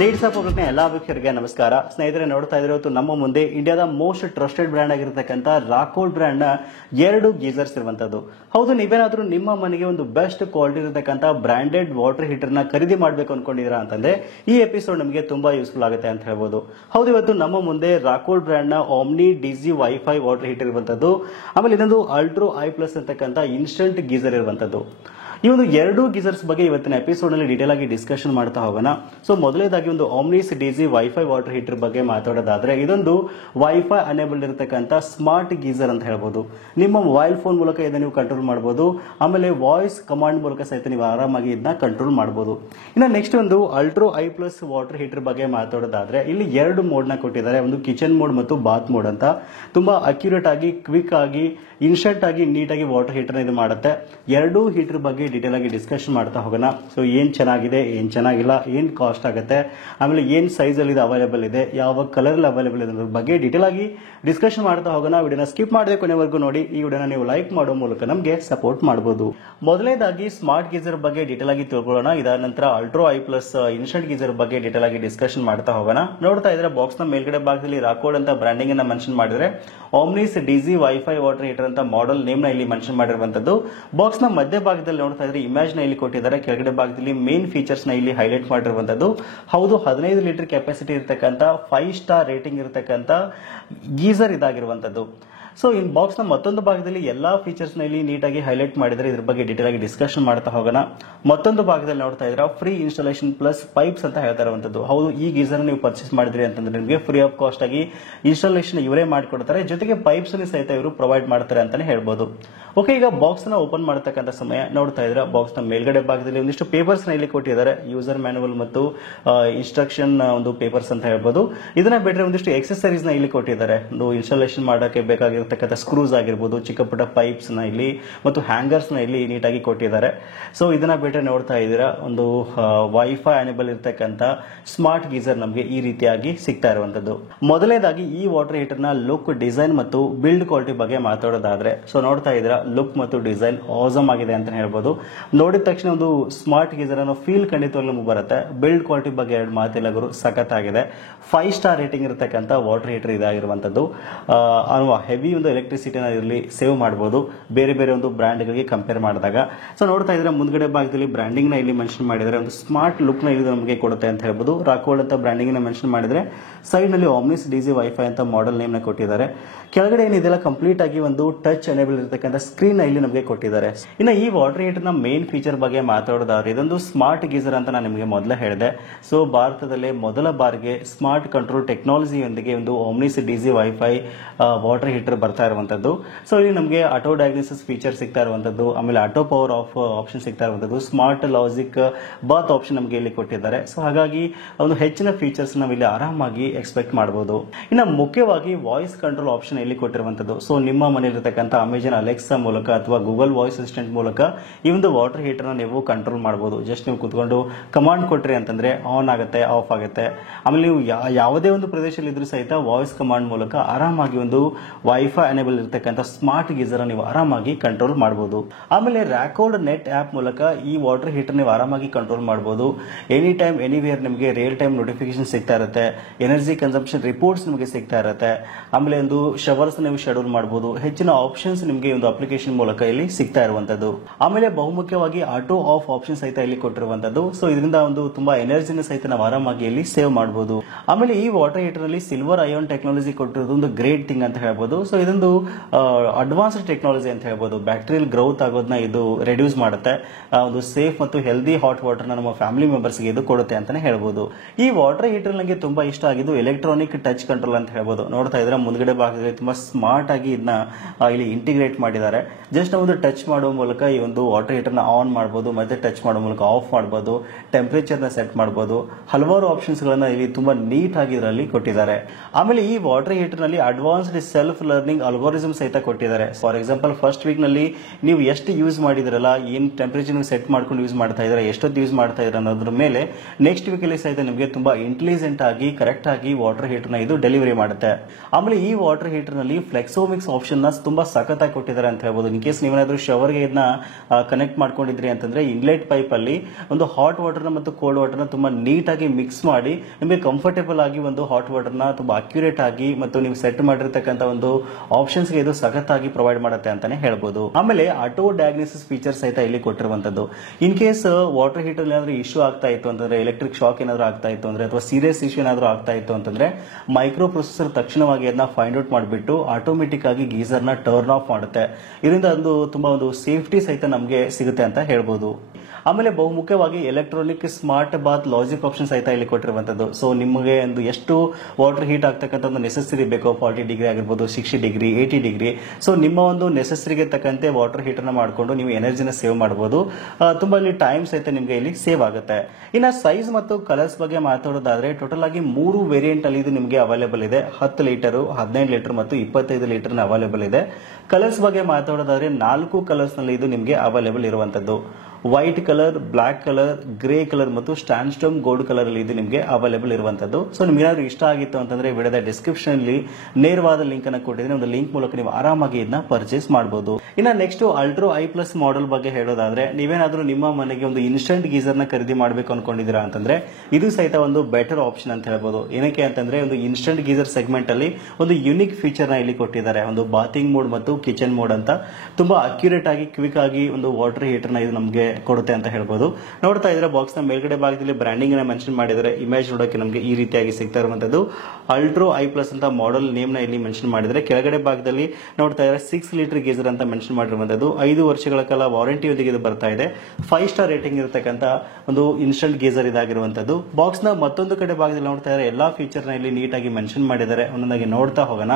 Needs of ಪಬ್ಲಿಕ್ನ ಎಲ್ಲಾ ವೀಕ್ಷಕರಿಗೆ ನಮಸ್ಕಾರ. ಸ್ನೇಹಿತರೆ, ನೋಡ್ತಾ ಇದ್ರೆ ಇವತ್ತು ನಮ್ಮ ಮುಂದೆ ಇಂಡಿಯಾದ ಮೋಸ್ಟ್ ಟ್ರಸ್ಟೆಡ್ ಬ್ರ್ಯಾಂಡ್ ಆಗಿರತಕ್ಕಂಥ ರಾಕೋಲ್ ಬ್ರ್ಯಾಂಡ್ ನ 2 ಗೀಸರ್ಸ್ ಇರುವಂತದ್ದು. ಹೌದು, ನೀವೇನಾದ್ರೂ ನಿಮ್ಮ ಮನೆಗೆ ಒಂದು ಬೆಸ್ಟ್ ಕ್ವಾಲಿಟಿ ಇರತಕ್ಕಂಥ ಬ್ರಾಂಡೆಡ್ ವಾಟರ್ ಹೀಟರ್ ನ ಖರೀದಿ ಮಾಡಬೇಕು ಅನ್ಕೊಂಡಿದ್ದೀರಾ ಅಂತಂದ್ರೆ ಈ ಎಪಿಸೋಡ್ ನಮಗೆ ತುಂಬಾ ಯೂಸ್ಫುಲ್ ಆಗುತ್ತೆ ಅಂತ ಹೇಳ್ಬೋದು. ಹೌದು, ಇವತ್ತು ನಮ್ಮ ಮುಂದೆ ರಾಕೋಲ್ ಬ್ರ್ಯಾಂಡ್ ನ Omni DG WiFi water heater ಇರುವಂತದ್ದು. ಆಮೇಲೆ ಇನ್ನೊಂದು ಅಲ್ಟ್ರೋ ಐ ಪ್ಲಸ್ ಅಂತಕ್ಕಂಥ ಇನ್ಸ್ಟಂಟ್ ಗೀಸರ್ ಇರುವಂತದ್ದು. ಈ ಒಂದು 2 ಗೀಸರ್ಸ್ ಬಗ್ಗೆ ಇವತ್ತಿನ ಎಪಿಸೋಡ್ ನಲ್ಲಿ ಡೀಟೇಲ್ ಆಗಿ ಡಿಸ್ಕಷನ್ ಮಾಡ್ತಾ ಹೋಗೋಣ. ಸೊ ಮೊದಲನೇದಾಗಿ ಒಂದು ಆಮ್ನಿಸ್ ಡಿಜಿ ವೈಫೈ ವಾಟರ್ ಹೀಟರ್ ಬಗ್ಗೆ ಮಾತಾಡೋದಾದ್ರೆ, ಇದೊಂದು ವೈಫೈ ಅನೇಬಲ್ಡ್ ಇರತಕ್ಕಂಥ ಸ್ಮಾರ್ಟ್ ಗೀಸರ್ ಅಂತ ಹೇಳ್ಬೋದು. ನಿಮ್ಮ ಮೊಬೈಲ್ ಫೋನ್ ಮೂಲಕ ಇದನ್ನ ನೀವು ಕಂಟ್ರೋಲ್ ಮಾಡಬಹುದು. ಆಮೇಲೆ ವಾಯ್ಸ್ ಕಮಾಂಡ್ ಮೂಲಕ ಸಹಿತ ನೀವು ಆರಾಮಾಗಿ ಇದನ್ನ ಕಂಟ್ರೋಲ್ ಮಾಡಬಹುದು. ಇನ್ನು ನೆಕ್ಸ್ಟ್ ಒಂದು ಅಲ್ಟ್ರೋ ಐ ಪ್ಲಸ್ ವಾಟರ್ ಹೀಟರ್ ಬಗ್ಗೆ ಮಾತಾಡೋದಾದ್ರೆ, ಇಲ್ಲಿ 2 ಮೋಡ್ ನ ಕೊಟ್ಟಿದ್ದಾರೆ. ಒಂದು ಕಿಚನ್ ಮೋಡ್ ಮತ್ತು ಬಾತ್ ಮೋಡ್ ಅಂತ. ತುಂಬಾ ಅಕ್ಯುರೇಟ್ ಆಗಿ, ಕ್ವಿಕ್ ಆಗಿ, ಇನ್ಸ್ಟಂಟ್ ಆಗಿ, ನೀಟಾಗಿ ವಾಟರ್ ಹೀಟರ್ ಇದು ಮಾಡುತ್ತೆ. 2 ಹೀಟರ್ ಬಗ್ಗೆ ಡೀಟೇಲ್ ಆಗಿ ಡಿಸ್ಕಷನ್ ಮಾಡ್ತಾ ಹೋಗೋಣ. ಸೊ ಏನ್ ಚೆನ್ನಾಗಿದೆ, ಏನ್ ಚೆನ್ನಾಗಿಲ್ಲ, ಏನ್ ಕಾಸ್ಟ್ ಆಗುತ್ತೆ, ಆಮೇಲೆ ಏನ್ ಸೈಜ್ ಅಲ್ಲಿ ಇದು ಅವೈಲೇಬಲ್ ಇದೆ, ಯಾವ ಕಲರ್ ಅಲ್ಲಿ ಅವೈಲೇಬಲ್ ಇದೆ ಅನ್ನೋದ್ರ ಬಗ್ಗೆ ಡೀಟೇಲ್ ಆಗಿ ಡಿಸ್ಕಷನ್ ಮಾಡ್ತಾ ಹೋಗೋಣ. ವಿಡಿಯೋನ ಸ್ಕಿಪ್ ಮಾಡದೆ ಕೊನೆವರೆಗೂ ನೋಡಿ. ಈ ವಿಡಿಯೋನ ನೀವು ಲೈಕ್ ಮಾಡೋ ಮೂಲಕ ನಮಗೆ ಸಪೋರ್ಟ್ ಮಾಡಬಹುದು. ಮೊದಲನೇದಾಗಿ ಸ್ಮಾರ್ಟ್ ಗೀಸರ್ ಬಗ್ಗೆ ಡೀಟೇಲ್ ಆಗಿ ತಿಳ್ಕೊಳ್ಳೋಣ. ಇದಾದ ನಂತರ ಅಲ್ಟ್ರೋ ಐ ಪ್ಲಸ್ ಇನ್ಸ್ಟಂಟ್ ಗೀಸರ್ ಬಗ್ಗೆ ಡೀಟೇಲ್ ಆಗಿ ಡಿಸ್ಕಷನ್ ಮಾಡ್ತಾ ಹೋಗೋಣ. ನೋಡ್ತಾ ಇದ್ರೆ ಬಾಕ್ಸ್ ನ ಮೇಲ್ಗಡೆ ಭಾಗದಲ್ಲಿ ರಾಕೋಲ್ ಅಂತ ಬ್ರಾಂಡಿಂಗ್ ಅನ್ನ ಮೆನ್ಷನ್ ಮಾಡಿದ್ರೆ, ಆಮ್ನಿಸ್ ಡಿಜಿ ವೈಫೈ ವಾಟರ್ ಹೀಟರ್ ಅಂತ ಮಾಡೆಲ್ ನೇಮ್ ನ ಇಲ್ಲಿ ಮೆನ್ಷನ್ ಮಾಡಿರುವಂತದ್ದು. ಬಾಕ್ಸ್ ನ ಮಧ್ಯ ಭಾಗದಲ್ಲಿ ನೋಡ್ತಾ ಇದ್ರೆ ಇಮೇಜ್ ನ ಇಲ್ಲಿ ಕೊಟ್ಟಿದ್ದಾರೆ. ಕೆಳಗಡೆ ಭಾಗದಲ್ಲಿ ಮೇನ್ ಫೀಚರ್ಸ್ ನ ಇಲ್ಲಿ ಹೈಲೈಟ್ ಮಾಡಿರುವಂತದ್ದು. ಹೌದು, 15 ಲೀಟರ್ ಕೆಪಾಸಿಟಿ ಇರತಕ್ಕಂತ 5 ಸ್ಟಾರ್ ರೇಟಿಂಗ್ ಇರತಕ್ಕಂತ ಗೀಸರ್ ಇದಾಗಿರುವಂತದ್ದು. ಸೊ ಇನ್ ಬಾಕ್ಸ್ ನ ಮತ್ತೊಂದು ಭಾಗದಲ್ಲಿ ಎಲ್ಲಾ ಫೀಚರ್ಸ್ ನ ಇಲ್ಲಿ ನೀಟಾಗಿ ಹೈಲೈಟ್ ಮಾಡಿದ್ರೆ ಇದ್ರ ಬಗ್ಗೆ ಡೀಟೇಲ್ ಆಗಿ ಡಿಸ್ಕಷನ್ ಮಾಡ್ತಾ ಹೋಗೋಣ. ಮತ್ತೊಂದು ಭಾಗದಲ್ಲಿ ನೋಡ್ತಾ ಇದ್ರೆ ಫ್ರೀ ಇನ್ಸ್ಟಾಲೇಷನ್ ಪ್ಲಸ್ ಪೈಪ್ಸ್ ಅಂತ ಹೇಳ್ತಾ ಇರುವಂತದ್ದು. ಹೌದು, ಈ ಗೀಸರ್ ನೀವು ಪರ್ಚೇಸ್ ಮಾಡಿದ್ರಿ ಅಂತಂದ್ರೆ ನಿಮಗೆ ಫ್ರೀ ಆಫ್ ಕಾಸ್ಟ್ ಆಗಿ ಇನ್ಸ್ಟಾಲೇಷನ್ ಇವರೇ ಮಾಡಿಕೊಡ್ತಾರೆ. ಜೊತೆಗೆ ಪೈಪ್ಸ್ ಸಹಿತ ಇವರು ಪ್ರೊವೈಡ್ ಮಾಡ್ತಾರೆ ಅಂತಾನೆ ಹೇಳ್ಬೋದು. ಓಕೆ, ಈಗ ಬಾಕ್ಸ್ ನ ಓಪನ್ ಮಾಡತಕ್ಕಂಥ ಸಮಯ ನೋಡ್ತಾ ಇದ್ರೆ ಬಾಕ್ಸ್ ನ ಮೇಲ್ಗಡೆ ಭಾಗದಲ್ಲಿ ಒಂದಿಷ್ಟು ಪೇಪರ್ಸ್ ನ ಇಲ್ಲಿ ಕೊಟ್ಟಿದ್ದಾರೆ. ಯೂಸರ್ ಮ್ಯಾನುವಲ್ ಮತ್ತು ಇನ್ಸ್ಟ್ರಕ್ಷನ್ ಒಂದು ಪೇಪರ್ಸ್ ಅಂತ ಹೇಳ್ಬೋದು. ಇದನ್ನ ಬಿಟ್ಟರೆ ಒಂದಿಷ್ಟು ಎಕ್ಸೆಸರೀಸ್ ನ ಇಲ್ಲಿ ಕೊಟ್ಟಿದ್ದಾರೆ. ಒಂದು ಇನ್ಸ್ಟಾಲೇಷನ್ ಮಾಡಕ್ಕೆ ಬೇಕಾಗಿರೋ ಸ್ಕ್ರೂಸ್ ಆಗಿರ್ಬೋದು, ಚಿಕ್ಕ ಪುಟ್ಟ ಪೈಪ್ಸ್ ನ ಇಲ್ಲಿ ಮತ್ತು ಹ್ಯಾಂಗರ್ಸ್ ನ ಇಲ್ಲಿ ನೀಟಾಗಿ ಕೊಟ್ಟಿದ್ದಾರೆ. ಸೊ ಇದನ್ನ ಬಿಟ್ಟರೆ ನೋಡ್ತಾ ಇದ್ದೀರಾ ಒಂದು ವೈಫೈ ಅನೇಬಲ್ ಇರತಕ್ಕಂತ ಸ್ಮಾರ್ಟ್ ಗೀಸರ್ ನಮಗೆ ಈ ರೀತಿಯಾಗಿ ಸಿಗ್ತಾ ಇರುವಂತದ್ದು. ಮೊದಲನೇದಾಗಿ ಈ ವಾಟರ್ ಹೀಟರ್ ನ ಲುಕ್, ಡಿಸೈನ್ ಮತ್ತು ಬಿಲ್ಡ್ ಕ್ವಾಲಿಟಿ ಬಗ್ಗೆ ಮಾತಾಡೋದಾದ್ರೆ, ಸೊ ನೋಡ್ತಾ ಇದ್ದೀರಾ ಲುಕ್ ಮತ್ತು ಡಿಸೈನ್ ಆಸಮ್ ಆಗಿದೆ ಅಂತ ಹೇಳ್ಬೋದು. ನೋಡಿದ ತಕ್ಷಣ ಒಂದು ಸ್ಮಾರ್ಟ್ ಗೀಸರ್ ಅನ್ನೋ ಫೀಲ್ ಖಂಡಿತವಾಗ್ಲೂ ನಮಗೆ ಬರುತ್ತೆ. ಬಿಲ್ಡ್ ಕ್ವಾಲಿಟಿ ಬಗ್ಗೆ 2 ಮಾತಿಲ್ಲ ಗುರು, ಸಖತ್ ಆಗಿದೆ. 5 ಸ್ಟಾರ್ ರೇಟಿಂಗ್ ಇರತಕ್ಕಂತ ವಾಟರ್ ಹೀಟರ್ ಇದಾಗಿರುವಂತದ್ದು. ಹೆವಿ ಒಂದು ಎಲೆಕ್ಟ್ರಿಸಿಟಿನ ಇಲ್ಲಿ ಸೇವ್ ಮಾಡಬಹುದು ಬೇರೆ ಬೇರೆ ಒಂದು ಬ್ರ್ಯಾಂಡ್ ಗಳಿಗೆ ಕಂಪೇರ್ ಮಾಡಿದಾಗ. ಸೊ ನೋಡ್ತಾ ಇದ್ರೆ ಮುಂದ್ಗಡೆ ಭಾಗದಲ್ಲಿ ಬ್ರ್ಯಾಂಡಿಂಗ್ ನ ಇಲ್ಲಿ ಮೆನ್ಷನ್ ಮಾಡಿದ್ರೆ ಒಂದು ಸ್ಮಾರ್ಟ್ ಲುಕ್ ನ ಇಲ್ಲಿ ನಮಗೆ ಕೊಡುತ್ತೆ ಅಂತ ಹೇಳ್ಬೋದು. ರಾಕೋಲ್ ಅಂತ ಬ್ರ್ಯಾಂಡಿಂಗ್ ನ ಮೆನ್ಷನ್ ಮಾಡಿದ್ರೆ ಸೈಡ್ ನಲ್ಲಿ ಆಮ್ನಿಸ್ ಡಿಜಿ ವೈಫೈ ಅಂತ ಮಾಡೆಲ್ ನೇಮ್ ನ ಕೊಟ್ಟಿದ್ದಾರೆ. ಕೆಳಗಡೆ ಏನಿದೆಲ್ಲ ಕಂಪ್ಲೀಟ್ ಆಗಿ ಒಂದು ಟಚ್ ಎನೇಬಲ್ ಇರತಕ್ಕಂಥ ಸ್ಕ್ರೀನ್ ಇಲ್ಲಿ ನಮಗೆ ಕೊಟ್ಟಿದ್ದಾರೆ. ಇನ್ನು ಈ ವಾಟರ್ ಹೀಟರ್ ನ ಮೇನ್ ಫೀಚರ್ ಬಗ್ಗೆ ಮಾತಾಡೋದಾದ್ರೆ, ಇದೊಂದು ಸ್ಮಾರ್ಟ್ ಗೀಸರ್ ಅಂತ ನಾನು ನಿಮಗೆ ಮೊದಲೇ ಹೇಳಿದೆ. ಸೊ ಭಾರತದಲ್ಲೇ ಮೊದಲ ಬಾರಿಗೆ ಸ್ಮಾರ್ಟ್ ಕಂಟ್ರೋಲ್ ಟೆಕ್ನಾಲಜಿಯೊಂದಿಗೆ ಒಂದು ಆಮ್ನಿಸ್ ಡಿಜಿ ವೈಫೈ ವಾಟರ್ ಹೀಟರ್ ಬರ್ತಾ ಇರುವಂತದ್ದು. ಸೊ ಇಲ್ಲಿ ನಮಗೆ ಆಟೋ ಡಯಾಗ್ನೋಸಿಸ್ ಫೀಚರ್ ಸಿಗ್ತಾ ಇರುವಂತದ್ದು, ಆಮೇಲೆ ಆಟೋ ಪವರ್ ಆಫ್ ಆಪ್ಷನ್ ಸಿಗ್ತಾ ಇರುವಂತದ್ದು, ಸ್ಮಾರ್ಟ್ ಲಾಜಿಕ್ ಬಾತ್ ಆಪ್ಷನ್ ನಮಗೆ ಇಲ್ಲಿ ಕೊಟ್ಟಿದ್ದಾರೆ. ಸೊ ಹಾಗಾಗಿ ಒಂದು ಹೆಚ್ಚಿನ ಫೀಚರ್ಸ್ ನಾವು ಇಲ್ಲಿ ಆರಾಮಾಗಿ ಎಕ್ಸ್ಪೆಕ್ಟ್ ಮಾಡಬಹುದು. ಇನ್ನು ಮುಖ್ಯವಾಗಿ ವಾಯ್ಸ್ ಕಂಟ್ರೋಲ್ ಆಪ್ಷನ್ ಇಲ್ಲಿ ಕೊಟ್ಟಿರುವಂತದ್ದು. ಸೊ ನಿಮ್ಮ ಮನೆಯಲ್ಲಿರತಕ್ಕಂಥ ಅಮೆಜಾನ್ ಅಲೆಕ್ಸಾ ಮೂಲಕ ಅಥವಾ ಗೂಗಲ್ ವಾಯ್ಸ್ ಅಸಿಸ್ಟೆಂಟ್ ಮೂಲಕ ಈ ಒಂದು ವಾಟರ್ ಹೀಟರ್ ನ ನೀವು ಕಂಟ್ರೋಲ್ ಮಾಡಬಹುದು. ಜಸ್ಟ್ ನೀವು ಕುತ್ಕೊಂಡು ಕಮಾಂಡ್ ಕೊಟ್ರಿ ಅಂತಂದ್ರೆ ಆನ್ ಆಗುತ್ತೆ, ಆಫ್ ಆಗುತ್ತೆ. ಆಮೇಲೆ ನೀವು ಯಾವುದೇ ಒಂದು ಪ್ರದೇಶದಲ್ಲಿ ಇದ್ರೂ ಸಹಿತ ವಾಯ್ಸ್ ಕಮಾಂಡ್ ಮೂಲಕ ಆರಾಮಾಗಿ ಒಂದು ವೈಫೈ ಅನೇಬಲ್ ಇರತಕ್ಕಂಥ ಸ್ಮಾರ್ಟ್ ಗೀಸರ್ ನೀವು ಆರಾಮಾಗಿ ಕಂಟ್ರೋಲ್ ಮಾಡಬಹುದು. ಆಮೇಲೆ ರಾಕೋಲ್ ನೆಟ್ ಆಪ್ ಮೂಲಕ ಈ ವಾಟರ್ ಹೀಟರ್ ನೀವು ಆರಾಮಾಗಿ ಕಂಟ್ರೋಲ್ ಮಾಡಬಹುದು. ಎನಿ ಟೈಮ್ ಎನಿವೇರ್ ನಿಮಗೆ ರಿಯಲ್ ಟೈಮ್ ನೋಟಿಫಿಕೇಶನ್ ಸಿಗ್ತಾ ಇರುತ್ತೆ. ಎನರ್ಜಿ ಕನ್ಸಂಪ್ಷನ್ ರಿಪೋರ್ಟ್ಸ್ ನಿಮಗೆ ಸಿಗ್ತಾ ಇರುತ್ತೆ. ಆಮೇಲೆ ಒಂದು ಶವರ್ಸ್ ನೀವು ಶೆಡ್ಯೂಲ್ ಮಾಡಬಹುದು. ಹೆಚ್ಚಿನ ಆಪ್ಷನ್ಸ್ ನಿಮಗೆ ಒಂದು ಅಪ್ಲಿಕೇಶನ್ ಮೂಲಕ ಇಲ್ಲಿ ಸಿಗ್ತಾ ಇರುವಂತದ್ದು. ಆಮೇಲೆ ಬಹುಮುಖ್ಯವಾಗಿ ಆಟೋ ಆಫ್ ಆಪ್ಷನ್ ಸಹಿತ ಇಲ್ಲಿ ಕೊಟ್ಟಿರುವಂತದ್ದು. ಸೊ ಇದರಿಂದ ಒಂದು ತುಂಬಾ ಎನರ್ಜಿನ ಸಹಿತ ನಾವು ಆರಾಮಾಗಿ ಇಲ್ಲಿ ಸೇವ್ ಮಾಡಬಹುದು. ಆಮೇಲೆ ಈ ವಾಟರ್ ಹೀಟರ್ ಅಲ್ಲಿ ಸಿಲ್ವರ್ ಅಯೋನ್ ಟೆಕ್ನಾಲಜಿ ಕೊಟ್ಟಿರೋದು ಒಂದು ಗ್ರೇಟ್ ಥಿಂಗ್ ಅಂತ ಹೇಳ್ಬೋದು. ಸೊ ಇದೊಂದು ಅಡ್ವಾನ್ಸ್ಡ್ ಟೆಕ್ನಾಲಜಿ ಅಂತ ಹೇಳ್ಬೋದು. ಬ್ಯಾಕ್ಟೀರಿಯಲ್ ಗ್ರೋತ್ ಆಗೋದನ್ನ ಇದು ರೆಡ್ಯೂಸ್ ಮಾಡುತ್ತೆ. ಒಂದು ಸೇಫ್ ಮತ್ತು ಹೆಲ್ದಿ ಹಾಟ್ ವಾಟರ್ ನಮ್ಮ ಫ್ಯಾಮಿಲಿ ಮೆಂಬರ್ಸ್ ಗೆ ಇದು ಕೊಡುತ್ತೆ ಅಂತಾನೆ ಹೇಳ್ಬೋದು. ಈ ವಾಟರ್ ಹೀಟರ್ ನನಗೆ ತುಂಬಾ ಇಷ್ಟ ಆಗಿದ್ದು ಎಲೆಕ್ಟ್ರಾನಿಕ್ ಟಚ್ ಕಂಟ್ರೋಲ್ ಅಂತ ಹೇಳ್ಬೋದು. ನೋಡ್ತಾ ಇದ್ರೆ ಮುಂದ್ಗಡೆ ಭಾಗದಲ್ಲಿ ತುಂಬಾ ಸ್ಮಾರ್ಟ್ ಆಗಿ ಇದನ್ನ ಇಲ್ಲಿ ಇಂಟಿಗ್ರೇಟ್ ಮಾಡಿದ್ದಾರೆ. ಜಸ್ಟ್ ನಾವು ಒಂದು ಟಚ್ ಮಾಡುವ ಮೂಲಕ ಈ ಒಂದು ವಾಟರ್ ಹೀಟರ್ ನ ಆನ್ ಮಾಡಬಹುದು, ಮತ್ತೆ ಟಚ್ ಮಾಡುವ ಮೂಲಕ ಆಫ್ ಮಾಡಬಹುದು, ಟೆಂಪರೇಚರ್ ನ ಸೆಟ್ ಮಾಡಬಹುದು. ಹಲವಾರು ಆಪ್ಷನ್ಸ್ ಗಳನ್ನ ಇಲ್ಲಿ ತುಂಬಾ ನೀಟ್ ಆಗಿ ಇದರಲ್ಲಿ ಕೊಟ್ಟಿದ್ದಾರೆ. ಆಮೇಲೆ ಈ ವಾಟರ್ ಹೀಟರ್ ನಲ್ಲಿ ಅಡ್ವಾನ್ಸ್ಡ್ ಸೆಲ್ಫ್ ಲರ್ನಿಂಗ್ ಲರ್ನಿಂಗ್ ಅಲ್ಗೋರಿಸಮ್ ಸಹಿತ ಕೊಟ್ಟಿದ್ದಾರೆ. ಫಾರ್ ಎಕ್ಸಾಂಪಲ್ ಫಸ್ಟ್ ವೀಕ್ ನಲ್ಲಿ ನೀವು ಎಷ್ಟು ಯೂಸ್ ಮಾಡಿದ್ರಲ್ಲ, ಏನ್ ಟೆಂಪರೇಚರ್ ನೀವು ಸೆಟ್ ಮಾಡ್ಕೊಂಡು ಯೂಸ್ ಮಾಡ್ತಾ ಇದ್ರೆ, ಎಷ್ಟೊತ್ತು ಯೂಸ್ ಮಾಡ್ತಾ ಇದ್ರೆ ಅನ್ನೋದ್ರ ಮೇಲೆ ನೆಕ್ಸ್ಟ್ ವೀಕ್ ಅಲ್ಲಿ ಸಹಿತ ನಿಮಗೆ ತುಂಬಾ ಇಂಟೆಲಿಜೆಂಟ್ ಆಗಿ ಕರೆಕ್ಟ್ ಆಗಿ ವಾಟರ್ ಹೀಟರ್ ನ ಇದು ಡೆಲಿವರಿ ಮಾಡುತ್ತೆ. ಆಮೇಲೆ ಈ ವಾಟರ್ ಹೀಟರ್ ನಲ್ಲಿ ಫ್ಲೆಕ್ಸೋಮಿಕ್ಸ್ ಆಪ್ಷನ್ ನ ತುಂಬಾ ಸಖತ್ತಾಗಿ ಕೊಟ್ಟಿದ್ದಾರೆ ಅಂತ ಹೇಳ್ಬೋದು. ಇನ್ ಕೇಸ್ ನೀವೇನಾದ್ರೂ ಶವರ್ಗೆ ಇದನ್ನ ಕನೆಕ್ಟ್ ಮಾಡ್ಕೊಂಡಿದ್ರಿ ಅಂತಂದ್ರೆ ಇನ್ಲೆಟ್ ಪೈಪ್ ಅಲ್ಲಿ ಒಂದು ಹಾಟ್ ವಾಟರ್ ನ ಮತ್ತು ಕೋಲ್ಡ್ ವಾಟರ್ ನ ತುಂಬಾ ನೀಟ್ ಆಗಿ ಮಿಕ್ಸ್ ಮಾಡಿ ನಿಮಗೆ ಕಂಫರ್ಟೇಬಲ್ ಆಗಿ ಒಂದು ಹಾಟ್ ವಾಟರ್ ನ ತುಂಬಾ ಅಕ್ಯುರೇಟ್ ಆಗಿ ಮತ್ತು ನೀವು ಸೆಟ್ ಮಾಡಿರ್ತಕ್ಕಂಥ ಒಂದು ಆಪ್ಷನ್ಸ್ ಗೆ ಇದು ಸಖತ್ತಾಗಿ ಪ್ರೊವೈಡ್ ಮಾಡುತ್ತೆ ಅಂತಾನೆ ಹೇಳ್ಬೋದು. ಆಮೇಲೆ ಆಟೋ ಡಯಾಗ್ನೋಸಿಸ್ ಫೀಚರ್ ಸಹಿತ ಇಲ್ಲಿ ಕೊಟ್ಟಿರುವಂತದ್ದು. ಇನ್ ಕೇಸ್ ವಾಟರ್ ಹೀಟರ್ ಏನಾದ್ರೂ ಇಶ್ಯೂ ಆಗ್ತಾ ಇತ್ತು ಅಂತಂದ್ರೆ, ಎಲೆಕ್ಟ್ರಿಕ್ ಶಾಕ್ ಏನಾದ್ರೂ ಆಗ್ತಾ ಇತ್ತು ಅಂದ್ರೆ, ಅಥವಾ ಸೀರಿಯಸ್ ಇಶ್ಯೂ ಏನಾದ್ರೂ ಆಗ್ತಾ ಇತ್ತು ಅಂತಂದ್ರೆ ಮೈಕ್ರೋ ಪ್ರೊಸೆಸರ್ ತಕ್ಷಣವಾಗಿ ಅದನ್ನ ಫೈಂಡ್ ಔಟ್ ಮಾಡಿಬಿಟ್ಟು ಆಟೋಮೆಟಿಕ್ ಆಗಿ ಗೀಸರ್ ನ ಟರ್ನ್ ಆಫ್ ಮಾಡುತ್ತೆ. ಇದರಿಂದ ಒಂದು ತುಂಬಾ ಒಂದು ಸೇಫ್ಟಿ ಸಹಿತ ನಮಗೆ ಸಿಗುತ್ತೆ ಅಂತ ಹೇಳ್ಬೋದು. ಆಮೇಲೆ ಬಹುಮುಖ್ಯವಾಗಿ electronic smart bath logic option ಸಹಿತ ಇಲ್ಲಿ ಕೊಟ್ಟಿರುವಂತದ್ದು. ಸೊ ನಿಮಗೆ ಒಂದು ಎಷ್ಟು ವಾಟರ್ ಹೀಟ್ ಆಗ್ತಕ್ಕಂಥ ಒಂದು ನೆಸೆಸರಿ ಬೇಕೋ, 40 ಡಿಗ್ರಿ ಆಗಿರ್ಬೋದು, 60 ಡಿಗ್ರಿ, 80 ಡಿಗ್ರಿ, ಸೊ ನಿಮ್ಮ ಒಂದು ನೆಸೆಸರಿಗೆ ತಕ್ಕಂತೆ ವಾಟರ್ ಹೀಟರ್ ನ ಮಾಡಿಕೊಂಡು ನೀವು ಎನರ್ಜಿನ ಸೇವ್ ಮಾಡಬಹುದು. ತುಂಬಾ ಇಲ್ಲಿ ಟೈಮ್ ಸಹಿತ ನಿಮಗೆ ಇಲ್ಲಿ ಸೇವ್ ಆಗುತ್ತೆ. ಇನ್ನು ಸೈಜ್ ಮತ್ತು ಕಲರ್ಸ್ ಬಗ್ಗೆ ಮಾತಾಡೋದಾದ್ರೆ ಟೋಟಲ್ ಆಗಿ 3 ವೇರಿಯಂಟ್ ಅಲ್ಲಿ ಇದು ನಿಮಗೆ ಅವೈಲೇಬಲ್ ಇದೆ. 10 ಲೀಟರ್, 15 ಲೀಟರ್ ಮತ್ತು 25 ಲೀಟರ್ ಅವೈಲೇಬಲ್ ಇದೆ. ಕಲರ್ಸ್ ಬಗ್ಗೆ ಮಾತಾಡೋದಾದ್ರೆ 4 ಕಲರ್ಸ್ ನಲ್ಲಿ ಇದು ನಿಮಗೆ ಅವೈಲೇಬಲ್ ಇರುವಂತದ್ದು. White colour, black colour, grey colour ಮತ್ತು ಸ್ಟ್ಯಾಂಡ್ ಸ್ಟೋನ್ ಗೋಲ್ಡ್ ಕಲರ್ ಅಲ್ಲಿ ಇದು ನಿಮಗೆ ಅವೈಲೇಬಲ್ ಇರುವಂತದ್ದು. ಸೊ ನಿಮ್ಗೆ ಏನಾದ್ರು ಇಷ್ಟ ಆಗಿತ್ತು ಅಂತಂದ್ರೆ ವಿಡಿಯೋದ ಡಿಸ್ಕ್ರಿಪ್ಷನ್ ಅಲ್ಲಿ ನೇರವಾದ ಲಿಂಕ್ ಅನ್ನು ಕೊಟ್ಟಿದ್ದೀನಿ. ಒಂದು ಲಿಂಕ್ ಮೂಲಕ ನೀವು ಆರಾಮಾಗಿ ಇದನ್ನ ಪರ್ಚೇಸ್ ಮಾಡಬಹುದು. ಇನ್ನ next ultra I plus model ಬಗ್ಗೆ ಹೇಳೋದಾದ್ರೆ ನೀವೇನಾದ್ರೂ ನಿಮ್ಮ ಮನೆಗೆ ಒಂದು ಇನ್ಸ್ಟೆಂಟ್ ಗೀಸರ್ ನ ಖರೀದಿ ಮಾಡಬೇಕು ಅನ್ಕೊಂಡಿದ್ದೀರಾ ಅಂತಂದ್ರೆ ಇದು ಸಹಿತ ಒಂದು ಬೆಟರ್ ಆಪ್ಷನ್ ಅಂತ ಹೇಳ್ಬೋದು. ಏನಕ್ಕೆ ಅಂತಂದ್ರೆ ಒಂದು ಇನ್ಸ್ಟೆಂಟ್ ಗೀಸರ್ ಸೆಗ್ಮೆಂಟ್ ಅಲ್ಲಿ ಒಂದು ಯುನಿಕ್ ಫೀಚರ್ ನ ಇಲ್ಲಿ ಕೊಟ್ಟಿದ್ದಾರೆ. ಒಂದು ಬಾತಿಂಗ್ ಮೋಡ್ ಮತ್ತು ಕಿಚನ್ ಮೋಡ್ ಅಂತ ತುಂಬಾ ಅಕ್ಯುರೇಟ್ ಆಗಿ ಕ್ವಿಕ್ ಆಗಿ ಒಂದು ವಾಟರ್ ಹೀಟರ್ ನ ಇದು ನಮಗೆ ಕೊಡುತ್ತೆ ಅಂತ ಹೇಳ್ಬೋದು. ನೋಡ್ತಾ ಇದ್ರೆ ಬಾಕ್ಸ್ ನ ಮೇಲ್ಗಡೆ ಭಾಗದಲ್ಲಿ ಬ್ರಾಂಡಿಂಗ್ ಅನ್ನ ಮೆನ್ಷನ್ ಮಾಡಿದರೆ ಇಮೇಜ್ ನೋಡೋಕೆ ನಮಗೆ ಈ ರೀತಿಯಾಗಿ ಸಿಗ್ತಾ ಇರುವಂತದ್ದು. ಅಲ್ಟ್ರಾ ಐ ಪ್ಲಸ್ ಅಂತ ಮಾಡೆಲ್ ನೇಮ್ ನ ಇಲ್ಲಿ ಮೆನ್ಷನ್ ಮಾಡಿದರೆ ಕೆಳಗಡೆ ಭಾಗದಲ್ಲಿ ನೋಡ್ತಾ ಇದ್ರೆ 6 ಲೀಟರ್ ಗೀಸರ್ ಅಂತ ಮೆನ್ಷನ್ ಮಾಡಿರುವಂತದ್ದು. 5 ವರ್ಷಗಳ ಕಾಲ ವಾರಂಟಿಯೊಂದಿಗೆ ಇದು ಬರ್ತಾ ಇದೆ. 5 ಸ್ಟಾರ್ ರೇಟಿಂಗ್ ಇರತಕ್ಕಂತ ಒಂದು ಇನ್ಸ್ಟೆಂಟ್ ಗೀಸರ್ ಇದಾಗಿರುವಂತದ್ದು. ಬಾಕ್ಸ್ ನ ಮತ್ತೊಂದು ಕಡೆ ಭಾಗದಲ್ಲಿ ನೋಡ್ತಾ ಇದ್ರೆ ಎಲ್ಲಾ ಫೀಚರ್ ನ ಇಲ್ಲಿ ನೀಟ್ ಆಗಿ ಮೆನ್ಷನ್ ಮಾಡಿದ್ದಾರೆ. ಒಂದೊಂದಾಗಿ ನೋಡ್ತಾ ಹೋಗೋಣ.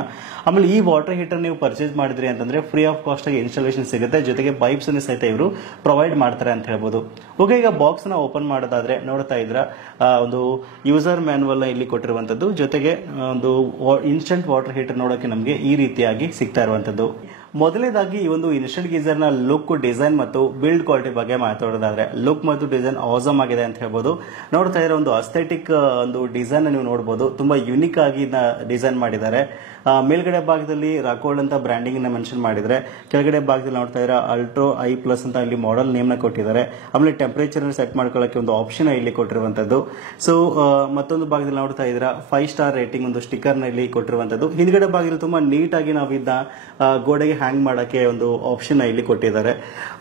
ಆಮೇಲೆ ಈ ವಾಟರ್ ಹೀಟರ್ ನೀವು ಪರ್ಚೇಸ್ ಮಾಡಿದ್ರಿ ಅಂತಂದ್ರೆ ಫ್ರೀ ಆಫ್ ಕಾಸ್ಟ್ ಆಗಿ ಇನ್ಸ್ಟಾಲೇಷನ್ ಸಿಗುತ್ತೆ. ಜೊತೆಗೆ ಪೈಪ್ಸ್ ಅನ್ನು ಸಹಿತ ಇವರು ಪ್ರೊವೈಡ್ ಮಾಡ್ತಾರೆ ಅಂತ ಹೇಳ್ಬೋದು. ಓಕೆ, ಈಗ ಬಾಕ್ಸ್ ನ ಓಪನ್ ಮಾಡೋದಾದ್ರೆ ನೋಡ್ತಾ ಇದ್ರ ಒಂದು ಯೂಸರ್ ಮ್ಯಾನುವಲ್ ಇಲ್ಲಿ ಕೊಟ್ಟಿರುವಂತದ್ದು. ಜೊತೆಗೆ ಒಂದು ಇನ್ಸ್ಟೆಂಟ್ ವಾಟರ್ ಹೀಟರ್ ನೋಡೋಕೆ ನಮಗೆ ಈ ರೀತಿಯಾಗಿ ಸಿಗ್ತಾ ಇರುವಂತದ್ದು. ಮೊದಲನೇದಾಗಿ ಈ ಒಂದು ಇನ್ಸ್ಟೆಂಟ್ ಗೀಸರ್ ನ ಲುಕ್, ಡಿಸೈನ್ ಮತ್ತು ಬಿಲ್ಡ್ ಕ್ವಾಲಿಟಿ ಬಗ್ಗೆ ಮಾತಾಡೋದಾದ್ರೆ ಲುಕ್ ಮತ್ತು ಡಿಸೈನ್ ಆಸಮ್ ಆಗಿದೆ ಅಂತ ಹೇಳ್ಬೋದು. ನೋಡ್ತಾ ಇದ್ರೆ ಒಂದು ಅಸ್ಥೆಟಿಕ್ ಒಂದು ಡಿಸೈನ್ ನೀವು ನೋಡಬಹುದು. ತುಂಬಾ ಯುನಿಕ್ ಆಗಿ ಡಿಸೈನ್ ಮಾಡಿದ್ದಾರೆ. ಮೇಲ್ಗಡೆ ಭಾಗದಲ್ಲಿ ರಾಕೋಲ್ಡ್ ಅಂತ ಬ್ರಾಂಡಿಂಗ್ ನ ಮೆನ್ಷನ್ ಮಾಡಿದ್ರೆ, ಕೆಳಗಡೆ ಭಾಗದಲ್ಲಿ ನೋಡ್ತಾ ಇದ್ರೆ ಅಲ್ಟ್ರಾ ಐ ಪ್ಲಸ್ ಅಂತ ಇಲ್ಲಿ ಮಾಡೆಲ್ ನೇಮ್ ನ ಕೊಟ್ಟಿದ್ದಾರೆ. ಆಮೇಲೆ ಟೆಂಪರೇಚರ್ ಸೆಟ್ ಮಾಡ್ಕೊಳ್ಳೋಕೆ ಒಂದು ಆಪ್ಷನ್ ಇಲ್ಲಿ ಕೊಟ್ಟಿರುವಂತದ್ದು. ಸೊ ಮತ್ತೊಂದು ಭಾಗದಲ್ಲಿ ನೋಡ್ತಾ ಇದ್ರೆ 5 ಸ್ಟಾರ್ ರೇಟಿಂಗ್ ಒಂದು ಸ್ಟಿಕ್ಕರ್ ನ ಇಲ್ಲಿ ಕೊಟ್ಟಿರುವಂತದ್ದು. ಹಿಂದ್ಗಡೆ ಭಾಗದಲ್ಲಿ ತುಂಬಾ ನೀಟ್ ಆಗಿ ನಾವು ಇದನ್ನ ಗೋಡೆಗೆ ಹ್ಯಾಂಗ್ ಮಾಡಕ್ಕೆ ಒಂದು ಆಪ್ಷನ್ ಇಲ್ಲಿ ಕೊಟ್ಟಿದ್ದಾರೆ.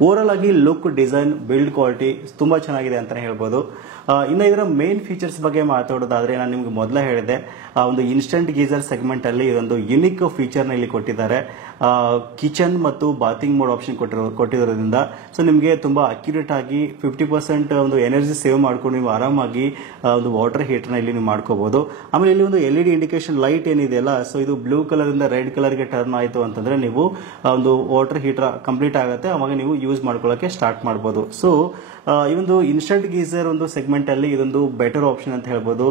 ಓವರಾಲ್ ಆಗಿ ಲುಕ್, ಡಿಸೈನ್, ಬಿಲ್ಡ್ ಕ್ವಾಲಿಟಿ ತುಂಬಾ ಚೆನ್ನಾಗಿದೆ ಅಂತಾನೆ ಹೇಳ್ಬೋದು. ಇನ್ನು ಇದರ ಮೇನ್ ಫೀಚರ್ಸ್ ಬಗ್ಗೆ ಮಾತಾಡೋದಾದ್ರೆ ನಾನು ನಿಮ್ಗೆ ಮೊದಲೇ ಹೇಳಿದೆ, ಒಂದು ಇನ್ಸ್ಟೆಂಟ್ ಗೀಸರ್ ಸೆಗ್ಮೆಂಟ್ ಅಲ್ಲಿ ಇದೊಂದು ಯುನಿಕ್ ಫೀಚರ್ ನ ಇಲ್ಲಿ ಕೊಟ್ಟಿದ್ದಾರೆ. ಕಿಚನ್ ಮತ್ತು ಬಾತಿಂಗ್ ಮೋಡ್ ಆಪ್ಷನ್ ಕೊಟ್ಟಿರೋದ್ರಿಂದ ಸೊ ನಿಮಗೆ ತುಂಬಾ ಅಕ್ಯುರೇಟ್ ಆಗಿ 50% ಒಂದು ಎನರ್ಜಿ ಸೇವ್ ಮಾಡ್ಕೊಂಡು ನೀವು ಆರಾಮಾಗಿ ಒಂದು ವಾಟರ್ ಹೀಟರ್ ನ ಇಲ್ಲಿ ನೀವು ಮಾಡ್ಕೋಬಹುದು. ಆಮೇಲೆ ಇಲ್ಲಿ ಒಂದು LED ಇಂಡಿಕೇಶನ್ ಲೈಟ್ ಏನಿದೆಯಲ್ಲ, ಸೊ ಇದು ಬ್ಲೂ ಕಲರ್ ಇಂದ ರೆಡ್ ಕಲರ್ ಗೆ ಟರ್ನ್ ಆಯ್ತು ಅಂತಂದ್ರೆ ನೀವು ಒಂದು ವಾಟರ್ ಹೀಟರ್ ಕಂಪ್ಲೀಟ್ ಆಗುತ್ತೆ, ಅವಾಗ ನೀವು ಯೂಸ್ ಮಾಡ್ಕೊಳ್ಳೋಕೆ ಸ್ಟಾರ್ಟ್ ಮಾಡಬಹುದು. ಸೊ ಈ ಒಂದು ಇನ್ಸ್ಟೆಂಟ್ ಗೀಸರ್ ಒಂದು ಸೆಗ್ಮೆಂಟ್ ಅಲ್ಲಿ ಇದೊಂದು ಬೆಟರ್ ಆಪ್ಷನ್ ಅಂತ ಹೇಳ್ಬೋದು.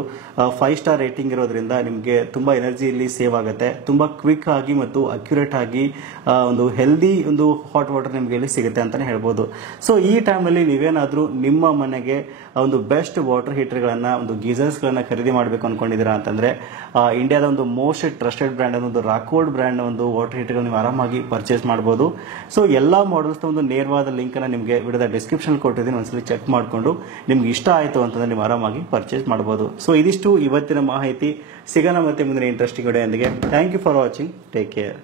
5 ಸ್ಟಾರ್ ರೇಟಿಂಗ್ ಇರೋದ್ರಿಂದ ನಿಮಗೆ ತುಂಬಾ ಎನರ್ಜಿ ಇಲ್ಲಿ ಸೇವ್ ಆಗುತ್ತೆ. ತುಂಬಾ ಕ್ವಿಕ್ ಆಗಿ ಮತ್ತು ಅಕ್ಯುರೇಟ್ ಆಗಿ ಒಂದು ಹೆಲ್ದಿ ಒಂದು ಹಾಟ್ ವಾಟರ್ ನಿಮಗೆ ಇಲ್ಲಿ ಸಿಗುತ್ತೆ ಅಂತಾನೆ ಹೇಳ್ಬೋದು. ಸೊ ಈ ಟೈಮ್ ನಲ್ಲಿ ನೀವೇನಾದ್ರೂ ನಿಮ್ಮ ಮನೆಗೆ ಒಂದು ಬೆಸ್ಟ್ ವಾಟರ್ ಹೀಟರ್ ಗಳನ್ನ, ಒಂದು ಗೀಸರ್ಸ್ ಗಳನ್ನ ಖರೀದಿ ಮಾಡಬೇಕು ಅನ್ಕೊಂಡಿದ್ದೀರಾ ಅಂತಂದ್ರೆ ಇಂಡಿಯಾದ ಒಂದು ಮೋಸ್ಟ್ ಟ್ರಸ್ಟೆಡ್ ಬ್ರ್ಯಾಂಡ್ ಒಂದು ರಾಕೋಲ್ಡ್ ಬ್ರ್ಯಾಂಡ್ ಒಂದು ವಾಟರ್ ಹೀಟರ್ ನೀವು ಆರಾಮಾಗಿ ಪರ್ಚೇಸ್ ಮಾಡಬಹುದು. ಸೊ ಎಲ್ಲಾ ಮಾಡೆಲ್ಸ್ ಒಂದು ನೇರವಾದ ಲಿಂಕ್ ಅನ್ನ ನಿಮಗೆ ವಿಡಿಯೋದ ಡಿಸ್ಕ್ರಿಪ್ಷನ್ ಕೊಟ್ಟಿದ್ದೀನಿ. ಒಂದ್ಸಲಿ ಚೆಕ್ ಮಾಡಿಕೊಂಡು ನಿಮ್ಗೆ ಇಷ್ಟ ಆಯ್ತು ಅಂತಂದ್ರೆ ನೀವು ಆರಾಮಾಗಿ ಪರ್ಚೇಸ್ ಮಾಡಬಹುದು. ಸೊ ಇದಿಷ್ಟು ಇವತ್ತಿನ ಮಾಹಿತಿ. ಸಿಗೋಣ ಮತ್ತೆ ಮುಂದಿನ ಇಂಟ್ರೆಸ್ಟಿಂಗ್ ವಿಡಿಯೋದೊಂದಿಗೆ. Thank you for watching. Take care.